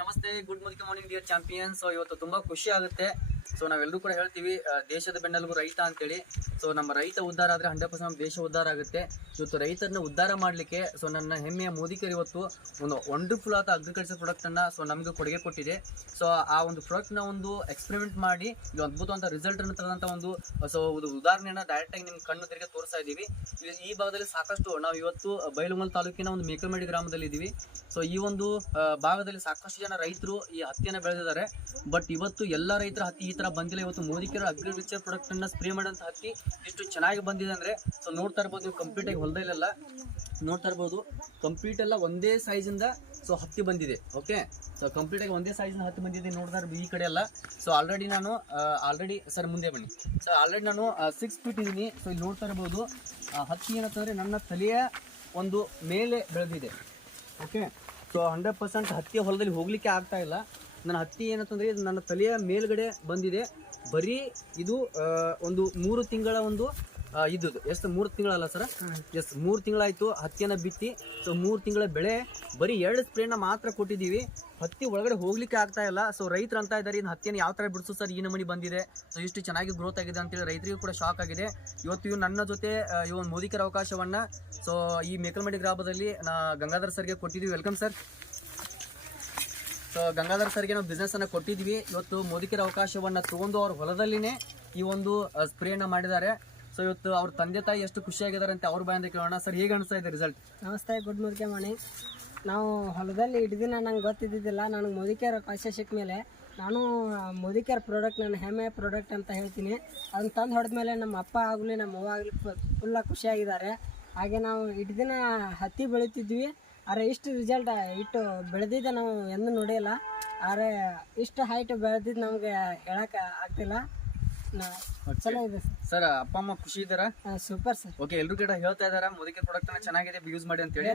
ನಮಸ್ತೆ, good morning dear champion. So ಇವತ್ತು ತುಂಬಾ ಖುಷಿ ಆಗುತ್ತೆ. ಸೊ ನಾವೆಲ್ಲರೂ ಕೂಡ ಹೇಳ್ತೀವಿ ದೇಶದ ಬೆನ್ನೆಲುಬು ರೈತ ಅಂತೇಳಿ. ಸೊ ನಮ್ಮ ರೈತ ಉದ್ಧಾರ ಆದ್ರೆ 100% ದೇಶ ಉದ್ಧಾರ ಆಗುತ್ತೆ. ಇವತ್ತು ರೈತರನ್ನ ಉದ್ಧಾರ ಮಾಡ್ಲಿಕ್ಕೆ ಸೊ ನನ್ನ ಹೆಮ್ಮೆಯ ಮೋದಿಕರ್ ಇವತ್ತು ಒಂದು ವಂಡರ್ಫುಲ್ ಆದ ಅಗ್ರಿಕಲ್ಚರ್ ಪ್ರಾಡಕ್ಟ್ ಅನ್ನ ಸೊ ನಮಗೆ ಕೊಡುಗೆ ಕೊಟ್ಟಿದೆ. ಸೊ ಆ ಒಂದು ಪ್ರಾಡಕ್ಟ್ ನ ಒಂದು ಎಕ್ಸ್ಪೆರಿಮೆಂಟ್ ಮಾಡಿ ಇದು ಅದ್ಭುತವಾದ ರಿಸಲ್ಟ್ ಅನ್ನು ತರಂತ ಒಂದು ಸೊ ಉದಾಹರಣೆಯನ್ನ ಡೈರೆಕ್ಟ್ ಆಗಿ ನಿಮ್ ಕಣ್ಣು ಎದುರಿಗೆ ತೋರಿಸ್ತಾ ಇದೀವಿ. ಈ ಭಾಗದಲ್ಲಿ ಸಾಕಷ್ಟು ನಾವು ಇವತ್ತು ಬೈಲಹೊಂಗಲ ತಾಲೂಕಿನ ಒಂದು ಮೇಕಲ್ಮಡಿ ಗ್ರಾಮದಲ್ಲಿ ಇದೀವಿ. ಸೊ ಈ ಒಂದು ಭಾಗದಲ್ಲಿ ಸಾಕಷ್ಟು ಜನ ರೈತರು ಈ ಹತ್ತಿಯನ್ನು ಬೆಳೆದಿದ್ದಾರೆ. ಬಟ್ ಇವತ್ತು ಎಲ್ಲ ರೈತರ ಹತ್ತಿ ಈ ತರ ಬಂದಿಲ್ಲ. ಇವತ್ತು ಮೋದಿಕರ ಅಗ್ರಿಕಲ್ಚರ್ ಪ್ರಾಡಕ್ಟ್ ಅನ್ನ ಸ್ಪ್ರೇ ಮಾಡೋಂಥ ಹತ್ತಿ ಎಷ್ಟು ಚೆನ್ನಾಗಿ ಬಂದಿದೆ ಅಂದ್ರೆ ಸೊ ನೋಡ್ತಾ ಇರ್ಬೋದು. ನೀವು ಕಂಪ್ಲೀಟ್ ಆಗಿ ಹೊಲದಲ್ಲೆಲ್ಲ ನೋಡ್ತಾ ಇರ್ಬೋದು. ಕಂಪ್ಲೀಟ್ ಎಲ್ಲ ಒಂದೇ ಸೈಜ್ ಇಂದ ಸೊ ಹತ್ತಿ ಬಂದಿದೆ. ಓಕೆ, ಸೊ ಕಂಪ್ಲೀಟ್ ಆಗಿ ಒಂದೇ ಸೈಜ್ ಹತ್ತಿ ಬಂದಿದೆ ನೋಡ್ತಾ ಇರ್ಬೋದು ಈ ಕಡೆ ಎಲ್ಲ. ಸೊ ಆಲ್ರೆಡಿ ಸರ್ ಮುಂದೆ ಬನ್ನಿ. ಸೊ ಆಲ್ರೆಡಿ ನಾನು 6 ಫೀಟ್ ಇದ್ದೀನಿ. ಸೊ ಇಲ್ಲಿ ನೋಡ್ತಾ ಇರ್ಬೋದು ಹತ್ತಿ ಏನಂತಂದ್ರೆ ನನ್ನ ತಲೆಯ ಒಂದು ಮೇಲೆ ಬೆಳೆದಿದೆ. ಓಕೆ, ಸೊ 100% ಹತ್ತಿ ಹೊಲದಲ್ಲಿ ಹೋಗ್ಲಿಕ್ಕೆ ಆಗ್ತಾ ಇಲ್ಲ. ನನ್ನ ಹತ್ತಿ ಏನಂತಂದ್ರೆ ಇದು ನನ್ನ ತಲೆಯ ಮೇಲ್ಗಡೆ ಬಂದಿದೆ. ಬರೀ ಇದು ಒಂದು 3 ತಿಂಗಳ ಒಂದು ಇದು ಎಷ್ಟು 3 ತಿಂಗಳಲ್ಲ ಸರ್? ಎಸ್, 3 ತಿಂಗಳಾಯ್ತು ಹತ್ತಿಯನ್ನ ಬಿತ್ತಿ. ಸೊ 3 ತಿಂಗಳ ಬೆಳೆ ಬರೀ 2 ಸ್ಪ್ರೇನ ಮಾತ್ರ ಕೊಟ್ಟಿದ್ದೀವಿ. ಹತ್ತಿ ಒಳಗಡೆ ಹೋಗ್ಲಿಕ್ಕೆ ಆಗ್ತಾ ಇಲ್ಲ. ಸೊ ರೈತರು ಅಂತ ಇದ್ದಾರೆ ಇನ್ನು ಹತ್ತಿಯನ್ನು ಯಾವ ತರ ಬಿಡಿಸು ಸರ್, ಈ ನಮೂನಿ ಬಂದಿದೆ, ಸೊ ಇಷ್ಟು ಚೆನ್ನಾಗಿ ಗ್ರೋತ್ ಆಗಿದೆ ಅಂತೇಳಿ ರೈತರಿಗೂ ಕೂಡ ಶಾಕ್ ಆಗಿದೆ. ಇವತ್ತು ಇವ್ ನನ್ನ ಜೊತೆ ಈ ಒಂದು ಮೋದಿಕರ ಅವಕಾಶವನ್ನ ಸೊ ಈ ಮೇಕಲ್ಮಡಿ ಗ್ರಾಮದಲ್ಲಿ ಗಂಗಾಧರ್ ಸರ್ಗೆ ಕೊಟ್ಟಿದ್ದೀವಿ. Welcome sir. ಸೊ ಗಂಗಾಧರ್ ಸರ್ಗೆ ನಾವು ಬಿಸ್ನೆಸ್ ಅನ್ನ ಕೊಟ್ಟಿದ್ವಿ. ಇವತ್ತು ಮೋದಿಕರ ಅವಕಾಶವನ್ನ ತಗೊಂಡು ಅವ್ರ ಹೊಲದಲ್ಲಿನೇ ಈ ಒಂದು ಸ್ಪ್ರೇನ ಮಾಡಿದ್ದಾರೆ. ಸೊ ಇವತ್ತು ಅವ್ರ ತಂದೆ ತಾಯಿ ಎಷ್ಟು ಖುಷಿಯಾಗಿದ್ದಾರೆ ಅಂತ ಅವ್ರ ಬಾಯಿಂದ ಕೇಳೋಣ. ಸರ್, ಹೇಗೆ ಅನಿಸ್ತಾ ಇದೆ ರಿಸಲ್ಟ್? ನಮಸ್ತೆ, ಗುಡ್ ಮಾರ್ನಿಂಗ್. ನಾವು ಹೊಲದಲ್ಲಿ ಹಿಡಿದಿನ ನಂಗೆ ಗೊತ್ತಿದ್ದಿದ್ದಿಲ್ಲ. ನನಗೆ ಮೋದಿಕೇರ್ ಅವಕಾಶ ಸಿಕ್ಕ ಮೇಲೆ ನಾನು ಮೋದಿಕೇರ್ ಪ್ರಾಡಕ್ಟ್ ನನ್ನ ಹೆಮ್ಮೆಯ ಪ್ರಾಡಕ್ಟ್ ಅಂತ ಹೇಳ್ತೀನಿ. ಅದನ್ನ ತಂದು ಹೊಡೆದ ಮೇಲೆ ನಮ್ಮ ಅಪ್ಪ ಆಗಲಿ ನಮ್ಮ ಅವ್ವ ಆಗಲಿ ಫುಲ್ಲ ಖುಷಿಯಾಗಿದ್ದಾರೆ. ಹಾಗೆ ನಾವು ಹಿಡ್ದಿನ ಹತ್ತಿ ಬೆಳಿತಿದ್ವಿ. ಆದರೆ ಇಷ್ಟು ರಿಸಲ್ಟ್ ಇಟ್ಟು ಬೆಳೆದಿದ್ದೆ ನಾವು ಎಂದೂ ನೋಡಿಲ್ಲ. ಆದರೆ ಇಷ್ಟು ಹೈಟ್ ಬೆಳೆದಿದ್ದು ನಮಗೆ ಹೇಳಕ್ಕೆ ಆಗ್ತಿಲ್ಲ. ಚಲೋ ಇದೆ ಸರ್. ಅಪ್ಪ ಅಮ್ಮ ಖುಷಿ ಇದ್ದಾರಾ? Super sir. ಓಕೆ, ಎಲ್ಲರೂ ಕೂಡ ಹೇಳ್ತಾ ಇದಾರೆ ಮೋದಿಕೇರ್ ಪ್ರಾಡಕ್ಟ್ ಅನ್ನ ಚೆನ್ನಾಗಿದೆ, ಯೂಸ್ ಮಾಡಿ ಅಂತ ಹೇಳಿ.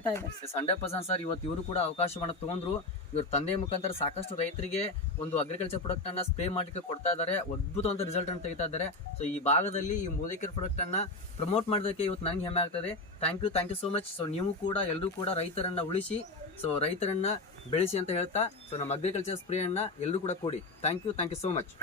100% ಸರ್. ಇವತ್ತು ಇವರು ಕೂಡ ಅವಕಾಶವನ್ನ ತಗೊಂಡ್ರು. ಇವ್ರ ತಂದೆ ಮುಖಾಂತರ ಸಾಕಷ್ಟು ರೈತರಿಗೆ ಒಂದು ಅಗ್ರಿಕಲ್ಚರ್ ಪ್ರಾಡಕ್ಟ್ ಅನ್ನ ಸ್ಪ್ರೇ ಮಾಡ್ಲಿಕ್ಕೆ ಕೊಡ್ತಾ ಇದ್ದಾರೆ. ಅದ್ಭುತವಾದ ರಿಸಲ್ಟ್ ಅನ್ನು ತೆಗಿತಾ ಇದ್ದಾರೆ. ಸೊ ಈ ಭಾಗದಲ್ಲಿ ಈ ಮೋದಿಕೇರ್ ಪ್ರಾಡಕ್ಟ್ ಅನ್ನ ಪ್ರಮೋಟ್ ಮಾಡೋದಕ್ಕೆ ಇವತ್ತು ನನಗೆ ಹೆಮ್ಮೆ ಆಗ್ತದೆ. Thank you so much. So ನೀವು ಕೂಡ ಎಲ್ಲರೂ ಕೂಡ ರೈತರನ್ನ ಉಳಿಸಿ, ಸೊ ರೈತರನ್ನ ಬೆಳೆಸಿ ಅಂತ ಹೇಳ್ತಾ ಸೊ ನಮ್ಮ ಅಗ್ರಿಕಲ್ಚರ್ ಸ್ಪ್ರೇ ಅನ್ನ ಎಲ್ಲರೂ ಕೂಡ ಕೊಡಿ. Thank you so much.